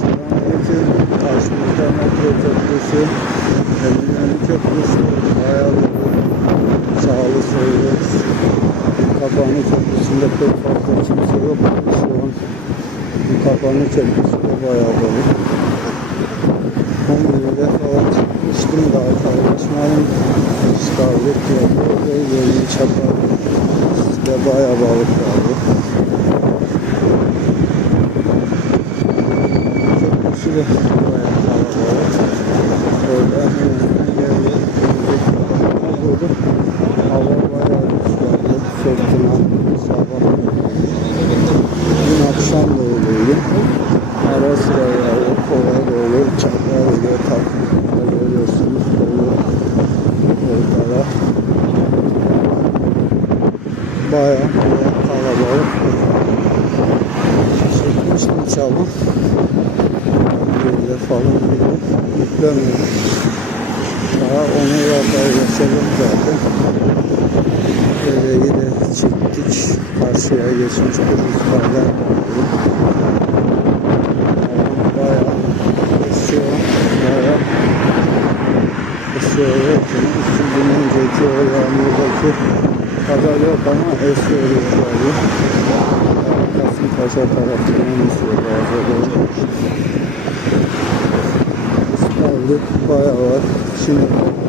Selamünaleyküm. Taşmurda metro köprüsü. Eminönü köprüsü. Bayağı bir sağlı sollu. Kapanı köprüsünde pek fazla kimse yok. Şu an bu kapanı köprüsü de bayağı dolu. 11'de falan çıkmıştım daha paylaşmayın. İstavrit yapıyor ve yeni çapar. Size bayağı balık vardı. Kalabalık. Orada hava bayağı rüzgarlı. Fırtına, sabah. Dün akşam da öyleydi. Ara sıra yağıyor, kolay da olur. Çaplar oluyor, takımda görüyorsunuz. Dolu ortada. Bayağı kalabalık. Çekmiştim çalım. Böyle falan gibi yüklemiyorum. Daha onu paylaşalım zaten. Bebeği de çektik. Karşıya geçmiş bir rüzgarlar. Bayağı esiyor. Bayağı esiyor. İki gün önceki o yağmurdaki kadar yok ama esiyor rüzgarı. Kasımpaşa tarafından esiyor İstavrit bayağı var. Şimdi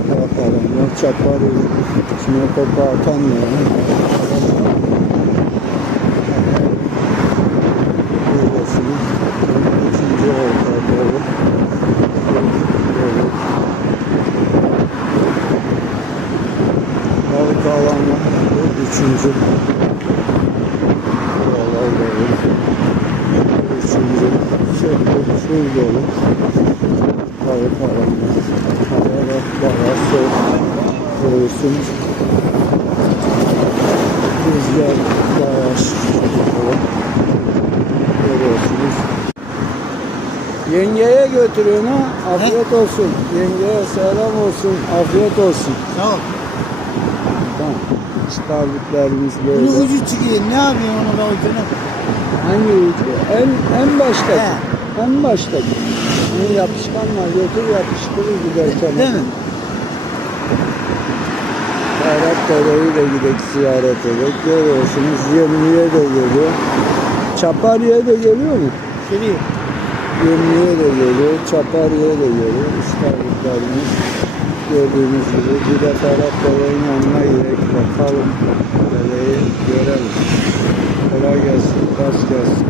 bakalım. Çapar Şimdi topa atanmıyor. Görüyorsunuz. İkinci orta doğru. Üçüncü. Buralar doğru. Üçüncü. Şöyle full dolu. Balık alanlar. Hava bayağı soğuk. Görüyorsunuz. Rüzgar şişiyor. Görüyorsunuz. Yengeye götürüyor ha. Afiyet olsun. Yengeye selam olsun. Afiyet olsun. Sağ ol. Tamam. İstavritlerimiz böyle. Bunu ucu çıkıyor. Ne yapıyorsun onu da ucunu? Hangi ucu? En, en başta. He. En başta. Bunu yapışkan var. Götür yapıştırır giderken. Değil mi? Arap Dere'yi de gidip ziyaret edek. Görüyorsunuz. Yemliğe de geliyor. Çapariye de geliyor mu? Şuraya. Yemliğe de geliyor. Çapariye de geliyor. İstavritlerimiz gördüğünüz gibi. Bir de Ferhat Dere'nin yanına gidelim. Bakalım. Dereyi görelim. Kolay gelsin. Rast gelsin.